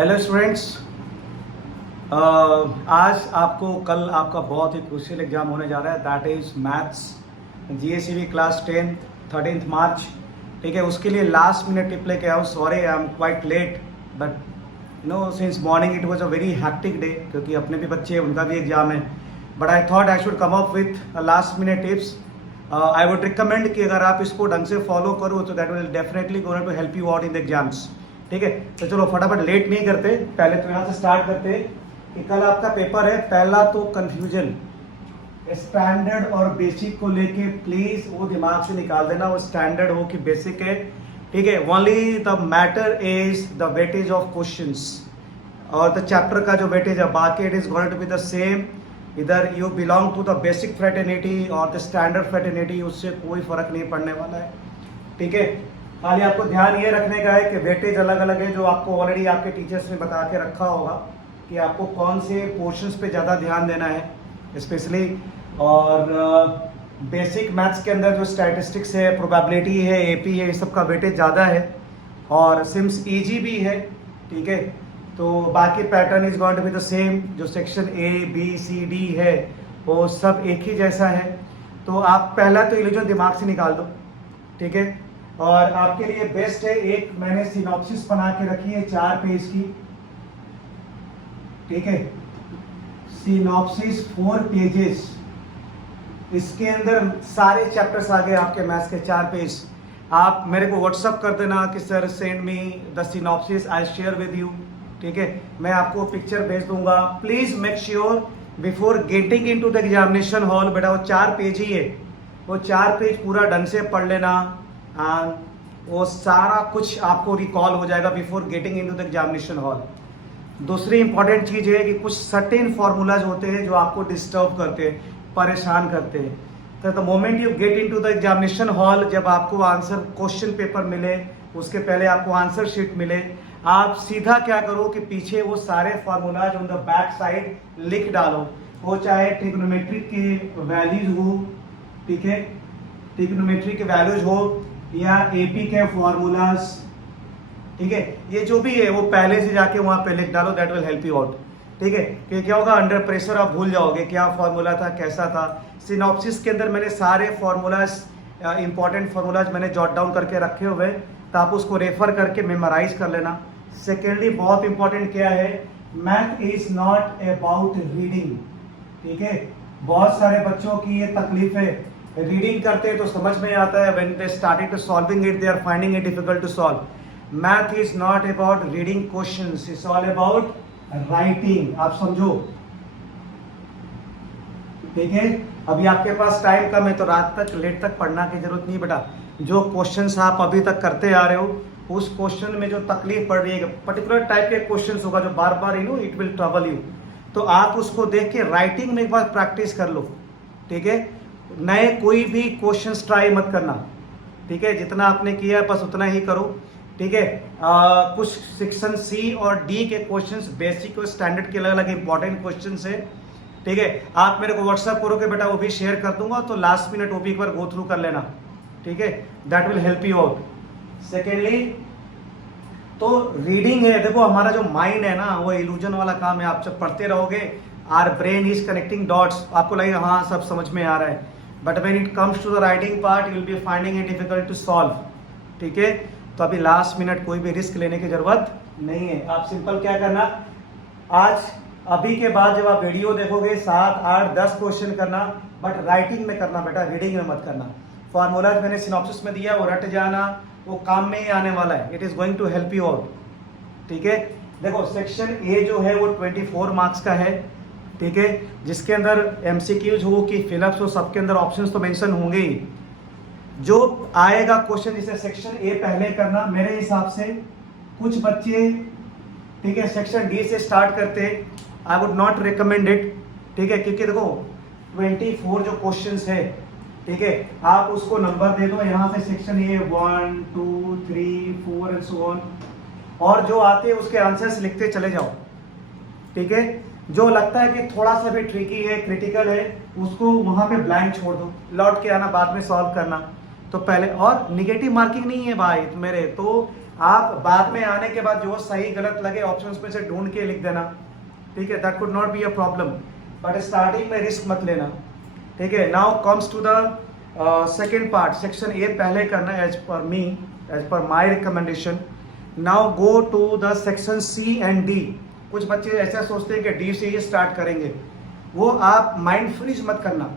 Hello students. आज आपको कल आपका बहुत ही क्रूशियल एग्जाम होने जा रहा है, that is maths GACV class 10 13 मार्च। ठीक है, उसके लिए लास्ट मिनट टिप लेके आओ। Sorry I am quite late, but since morning it was a very hectic day, क्योंकि अपने भी बच्चे हैं, उनका भी एग्जाम है। But I thought I should come up with last minute tips. I would recommend कि अगर आप इसको ढंग से फॉलो करो तो that will definitely going to help you out in the exams. ठीक है, तो चलो फटाफट लेट नहीं करते, पहले तो यहाँ से स्टार्ट करते कि कल आपका पेपर है। पहला तो कंफ्यूजन स्टैंडर्ड और बेसिक को लेके प्लीज वो दिमाग से निकाल देना, वो स्टैंडर्ड हो कि बेसिक है। ठीक है, only the matter is the weightage of questions और द चैप्टर का जो वेटेज है, बाकी it is going to be the same. इधर you belong to the basic fraternity और द स्टैंडर्ड फ्रेटर्निटी, उससे कोई फर्क नहीं पड़ने वाला है। ठीक है, खाली आपको ध्यान ये रखने का है कि वेटेज अलग अलग है, जो आपको ऑलरेडी आपके टीचर्स ने बता के रखा होगा कि आपको कौन से पोर्शंस पे ज़्यादा ध्यान देना है स्पेशली। और बेसिक मैथ्स के अंदर जो स्टैटिस्टिक्स है, प्रोबेबिलिटी है, AP है, ये सब का वेटेज ज़्यादा है और सिम्स EG भी है। ठीक है, तो बाकी pattern is going to be the same. जो section A B C D है वो सब एक ही जैसा है। तो आप पहला तो इल्यूजन दिमाग से निकाल दो। ठीक है, और आपके लिए बेस्ट है, एक मैंने सिनॉप्सिस बना के रखी है 4 पेज की। ठीक है, सिनॉप्सिस 4 पेजेस, इसके अंदर सारे चैप्टर्स आ गए आपके मैथ्स के 4 पेज। आप मेरे को व्हाट्सअप कर देना कि sir send me the synopsis, I share with you. ठीक है, मैं आपको पिक्चर भेज दूंगा। Please make sure before getting into the examination hall, बेटा वो 4 पेज ही है, वो 4 पेज पूरा ढंग से पढ़ लेना। वो सारा कुछ आपको रिकॉल हो जाएगा before getting into the examination hall. दूसरी इंपॉर्टेंट चीज है कि कुछ सर्टेन फॉर्मूलाज होते हैं जो आपको डिस्टर्ब करते हैं, परेशान करते हैं। तो the moment you get into the examination hall, जब आपको आंसर क्वेश्चन पेपर मिले, उसके पहले आपको आंसर शीट मिले, आप सीधा क्या करो कि पीछे वो सारे formulas on the back side लिख डालो। वो चाहे ट्रिग्नोमेट्री के वैल्यूज हो, ठीक है, ट्रिग्नोमेट्री के वैल्यूज हो या AP के फॉर्मूलाज। ठीक है, ये जो भी है वो पहले से जाके वहां पे लिख डालो, that will help you out. ठीक है, कि क्या होगा, अंडर प्रेशर आप भूल जाओगे क्या फॉर्मूला था, कैसा था। सिनॉप्सिस के अंदर मैंने सारे फॉर्मूलाज, इंपॉर्टेंट फॉर्मूलाज मैंने जॉट डाउन करके रखे हुए, तो आप उसको रेफर करके मेमोराइज कर लेना। सेकेंडली बहुत इंपॉर्टेंट क्या है, math is not about reading. ठीक है, बहुत सारे बच्चों की ये तकलीफ है, रीडिंग करते हैं तो समझ में आता है, when they started to solving it they are finding it difficult to solve. Math is not about reading questions, it's all about writing. आप समझो। ठीक है, अभी आपके पास टाइम कम है तो रात तक लेट तक पढ़ना की जरूरत नहीं बेटा। जो क्वेश्चंस आप अभी तक करते आ रहे हो, उस क्वेश्चन में जो तकलीफ पड़ रही है, पर्टिकुलर टाइप के क्वेश्चंस होगा जो बार बार इट विल ट्रबल यू, तो आप उसको देख के राइटिंग में एक बार प्रैक्टिस कर लो। ठीक है, नए कोई भी क्वेश्चंस ट्राई मत करना। ठीक है, जितना आपने किया है बस उतना ही करो। ठीक है, कुछ सेक्शन C और D के क्वेश्चंस बेसिक और स्टैंडर्ड के अलग अलग इंपॉर्टेंट क्वेश्चंस है। ठीक है, आप मेरे को व्हाट्सएप करोगे बेटा, वो भी शेयर कर दूंगा, तो लास्ट मिनट वो भी एक बार गो थ्रू कर लेना। ठीक है, that will help you out. Secondly तो रीडिंग है, देखो हमारा जो माइंड है ना, वो इल्यूजन वाला काम है। आप जब पढ़ते रहोगे, our brain is connecting dots, आपको लगेगा हाँ सब समझ में आ रहा है, but when it comes to the writing part you will be finding it difficult to solve. ठीक है, तो अभी लास्ट मिनट कोई भी रिस्क लेने की जरूरत नहीं है। आप सिंपल क्या करना, आज अभी के बाद जब आप वीडियो देखोगे 7 8 10 क्वेश्चन करना, बट राइटिंग में करना बेटा, रीडिंग में मत करना। फॉर्मूला मैंने सिनॉप्सिस में दिया, वो रट जाना, वो काम में ही आने वाला है, it is going to help you out. ठीक है, देखो सेक्शन A जो है वो 24 मार्क्स का है। ठीक है, जिसके अंदर MCQs हो कि फिलअप्स हो, सबके अंदर ऑप्शंस तो मेंशन होंगे ही। जो आएगा क्वेश्चन जिसे सेक्शन A पहले करना, मेरे हिसाब से कुछ बच्चे, ठीक है, सेक्शन D से स्टार्ट करते, I would not recommend it. ठीक है, क्योंकि देखो 24 जो क्वेश्चंस है, ठीक है, आप उसको नंबर दे दो यहाँ से, section A 1 2 3 4 and so on, और जो आते हैं उसके आंसर्स लिखते चले जाओ। ठीक है, जो लगता है कि थोड़ा सा भी ट्रिकी है, क्रिटिकल है, उसको वहां पे ब्लैंक छोड़ दो, लौट के आना, बाद में सॉल्व करना। तो पहले, और निगेटिव मार्किंग नहीं है भाई मेरे, तो आप बाद में आने के बाद जो सही गलत लगे ऑप्शंस में से ढूंढ के लिख देना, ठीक है, that could not be a problem, but starting में रिस्क मत लेना, ठीक है। Now comes to the second part, section A पहले करना as per me, as per my recommendation. Now go to the section C and D. कुछ बच्चे ऐसा सोचते हैं कि डी से ही स्टार्ट करेंगे, वो आप माइंड फ्रीज मत करना,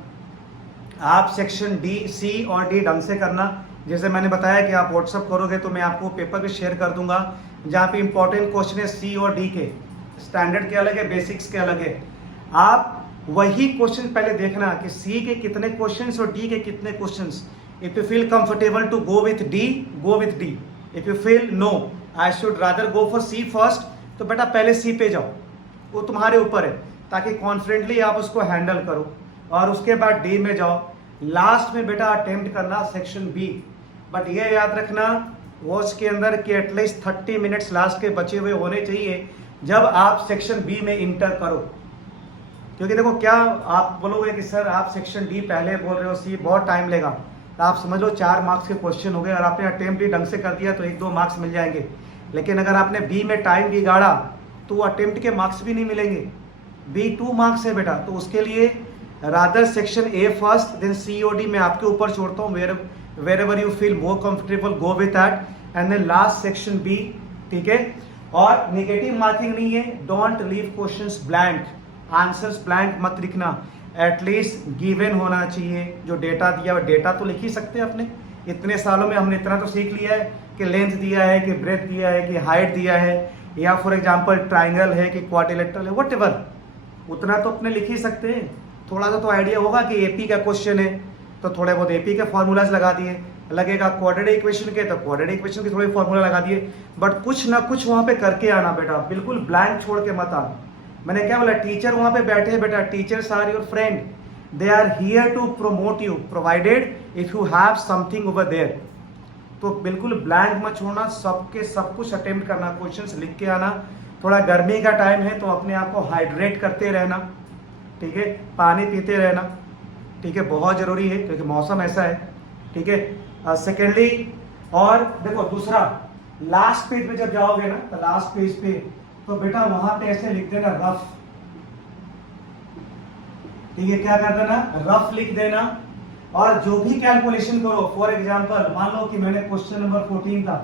आप सेक्शन डी, सी और डी ढंग से करना। जैसे मैंने बताया कि आप व्हाट्सअप करोगे तो मैं आपको पेपर भी शेयर कर दूंगा जहाँ पे इंपॉर्टेंट क्वेश्चन है सी और डी के, स्टैंडर्ड के अलग है, बेसिक्स के अलग है। आप वही क्वेश्चन पहले देखना कि सी के कितने क्वेश्चंस और डी के कितने questions. If you feel comfortable to go with D, go with D. If you feel no I should rather go for C first, तो बेटा पहले सी पे जाओ, वो तुम्हारे ऊपर है, ताकि कॉन्फिडेंटली आप उसको हैंडल करो, और उसके बाद डी में जाओ। लास्ट में बेटा अटेम्प्ट करना सेक्शन बी, बट ये याद रखना वॉच के अंदर कि एटलीस्ट 30 मिनट्स लास्ट के बचे हुए होने चाहिए जब आप सेक्शन बी में इंटर करो। क्योंकि देखो क्या आप बोलोगे कि सर आप सेक्शन डी पहले बोल रहे हो, सी बहुत टाइम लेगा, तो आप समझ लो 4 मार्क्स के क्वेश्चन हो गए, और आपने अटेम्प्ट भी ढंग से कर दिया तो 1-2 मार्क्स मिल जाएंगे। लेकिन अगर आपने बी में टाइम बिगाड़ा तो अटेम्प्ट के मार्क्स भी नहीं मिलेंगे। बी 2 मार्क्स है बेटा, तो उसके लिए rather section A first then C और डी मैं आपके ऊपर छोड़ता हूँ, wherever you feel more comfortable go with that, and then last section B, ठीक है। और नेगेटिव मार्किंग नहीं है, don't leave questions blank, answers blank मत लिखना, एटलीस्ट गिवन होना चाहिए। जो डेटा दिया है डेटा तो लिख ही सकते हैं अपने, इतने सालों में हमने इतना तो सीख लिया है कि लेंथ दिया है, कि ब्रेथ दिया है, कि हाइट दिया है, या फॉर एग्जाम्पल ट्राइंगल है कि क्वाड्रिलेटरल है, व्हाटएवर, उतना तो अपने लिख ही सकते हैं। थोड़ा सा तो आइडिया होगा कि एपी का क्वेश्चन है तो थोड़े बहुत एपी के फॉर्मूलाज लगा दिए, लगेगा क्वाड्रेटिक इक्वेशन के तो क्वाड्रेटिक इक्वेशन के थोड़े फॉर्मूला लगा दिए, बट कुछ ना कुछ वहां पे करके आना बेटा, बिल्कुल ब्लैंक छोड़ के मत आना। मैंने क्या बोला, टीचर वहां पे बैठे हैं बेटा, teachers are your friend, they are here to promote you provided if you have something over there. तो बिल्कुल ब्लैंक मत छोड़ना, सबके सब कुछ अटेम्प्ट करना, क्वेश्चंस लिख के आना। थोड़ा गर्मी का टाइम है तो अपने आप को हाइड्रेट करते रहना, ठीक है, पानी पीते रहना, ठीक है, बहुत जरूरी है क्योंकि मौसम ऐसा है, ठीक है। सेकेंडली और देखो दूसरा, लास्ट पेज पे जब जाओगे ना तो लास्ट पेज पे तो बेटा वहां पे ऐसे लिख देना रफ, ठीक है, क्या कर देना, रफ लिख देना। और जो भी कैलकुलेशन करो, फॉर एग्जांपल मान लो कि मैंने क्वेश्चन नंबर 14 था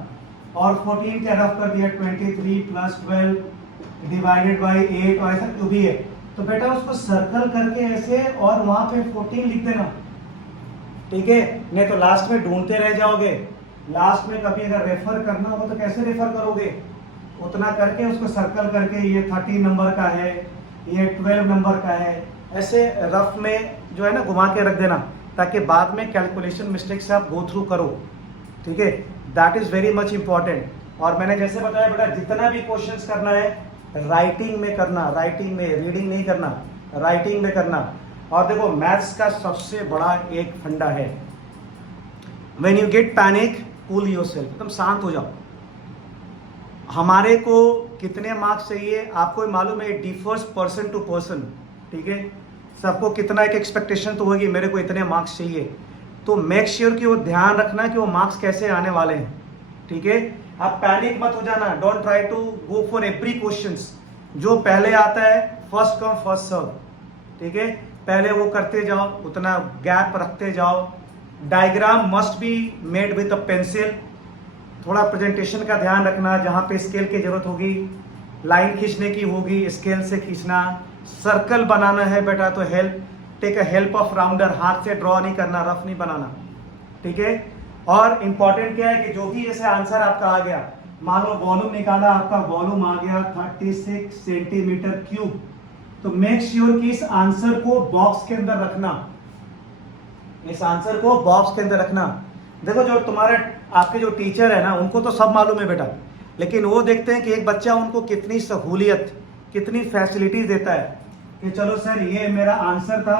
और 14 का रफ कर दिया 23 + 12 डिवाइडेड बाई 8, और ऐसा जो भी है, तो बेटा उसको सर्कल करके ऐसे और वहां पे 14 लिख देना, ठीक है। नहीं तो लास्ट में ढूंढते रह जाओगे, लास्ट में कभी अगर रेफर करना होगा तो कैसे रेफर करोगे, उतना करके उसको सर्कल करके ये 13 नंबर का है, ये 12 नंबर का है, ऐसे रफ में जो है ना घुमा के रख देना, ताकि बाद में कैलकुलेशन मिस्टेक से आप गो थ्रू करो, ठीक है। That is very much important. और मैंने जैसे बताया बेटा, जितना भी क्वेश्चंस करना है राइटिंग में करना, राइटिंग में, रीडिंग नहीं करना, राइटिंग में करना। और देखो मैथ्स का सबसे बड़ा एक फंडा है, when you get panic cool yourself, एकदम शांत हो जाओ। हमारे को कितने मार्क्स चाहिए आपको मालूम है, डिफर्स पर्सन टू पर्सन, ठीक है, सबको कितना एक एक्सपेक्टेशन तो होगी, मेरे को इतने मार्क्स चाहिए, तो मेक श्योर कि वो ध्यान रखना कि वो मार्क्स कैसे आने वाले हैं, ठीक है। आप पैनिक मत हो जाना, don't try to go for every questions, जो पहले आता है फर्स्ट कम फर्स्ट सर्व, ठीक है, पहले वो करते जाओ, उतना गैप रखते जाओ। Diagram must be made with a pencil, थोड़ा प्रेजेंटेशन का ध्यान रखना, जहाँ पे स्केल की जरूरत होगी, लाइन खींचने की होगी स्केल से खींचना, सर्कल बनाना है बेटा तो take a help of rounder, हाथ से ड्रॉ नहीं करना, रफ नहीं बनाना, ठीक है। और इंपॉर्टेंट क्या है कि जो भी ऐसे आंसर आपका आ गया, मान लो वॉल्यूम निकाला, आपका वॉल्यूम आ गया 36 सेंटीमीटर क्यूब, तो मेक श्योर कि इस आंसर को बॉक्स के अंदर रखना, इस आंसर को बॉक्स के अंदर रखना। देखो जो तुम्हारे आपके जो टीचर है ना, उनको तो सब मालूम है बेटा, लेकिन वो देखते हैं कि एक बच्चा उनको कितनी सहूलियत, कितनी फैसिलिटीज देता है कि चलो सर ये मेरा आंसर था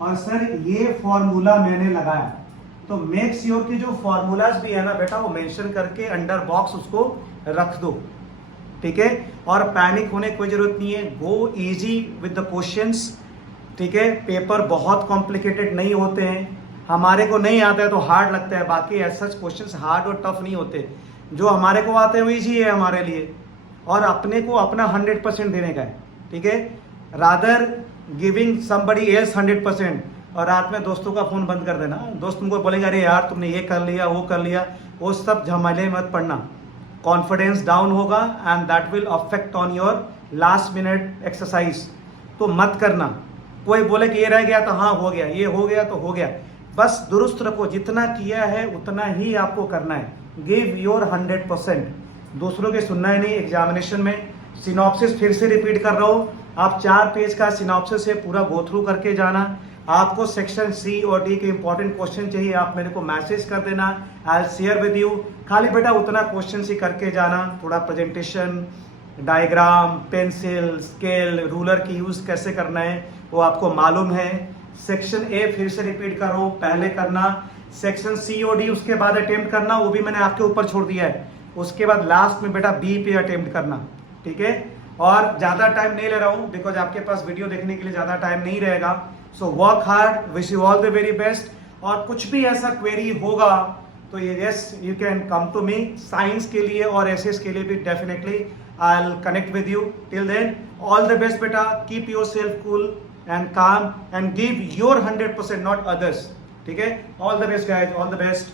और सर ये फॉर्मूला मैंने लगाया, तो मेक श्योर कि जो फॉर्मूलाज भी है ना बेटा वो मेंशन करके अंडर बॉक्स उसको रख दो, ठीक है। और पैनिक होने की कोई जरूरत नहीं है, गो इजी विद द क्वेश्चंस, ठीक है। पेपर बहुत कॉम्प्लिकेटेड नहीं होते हैं, हमारे को नहीं आता है तो हार्ड लगता है, बाकी एज सच क्वेश्चंस हार्ड और टफ नहीं होते। जो हमारे को आते हैं वो ईजी है हमारे लिए, और अपने को अपना 100% देने का है, ठीक है। रादर गिविंग समबडी एल्स 100%, और रात में दोस्तों का फ़ोन बंद कर देना, दोस्त तुमको बोलेंगे अरे यार तुमने ये कर लिया वो कर लिया, वो सब झमेले मत पड़ना, कॉन्फिडेंस डाउन होगा and that will affect on your last minute exercise. तो मत करना, कोई बोले कि ये रह गया तो हाँ हो गया, ये हो गया तो हो गया, बस दुरुस्त रखो, जितना किया है उतना ही आपको करना है, गिव योर 100%, दूसरों के सुनना ही नहीं। एग्जामिनेशन में सिनॉप्सिस फिर से रिपीट कर रहा हूँ, आप 4 पेज का सिनॉप्सिस है पूरा गो थ्रू करके जाना। आपको सेक्शन सी और डी के इंपॉर्टेंट क्वेश्चन चाहिए, आप मेरे को मैसेज कर देना, I will share with you. खाली बेटा उतना क्वेश्चन ही करके जाना, थोड़ा presentation, diagram, pencil, scale, ruler की यूज़ कैसे करना है वो आपको मालूम है। सेक्शन ए फिर से रिपीट कर रहा हूँ, पहले करना, सेक्शन सी और डी उसके बाद अटेम्प्ट करना, वो भी मैंने आपके ऊपर छोड़ दिया है। उसके बाद लास्ट में बेटा बी पे अटेम्प्ट करना, ठीक है। और ज़्यादा टाइम नहीं ले रहा हूँ बिकॉज आपके पास वीडियो देखने के लिए ज़्यादा टाइम नहीं रहेगा। So work hard, wish you all the very best. और कुछ भी ऐसा क्वेरी होगा तो ये yes you can come to me, science के लिए और एसएस के लिए भी definitely I will connect with you. Till then all the best बेटा, keep yourself cool and calm and give your 100%, not others, ठीक है। All the best guys, all the best.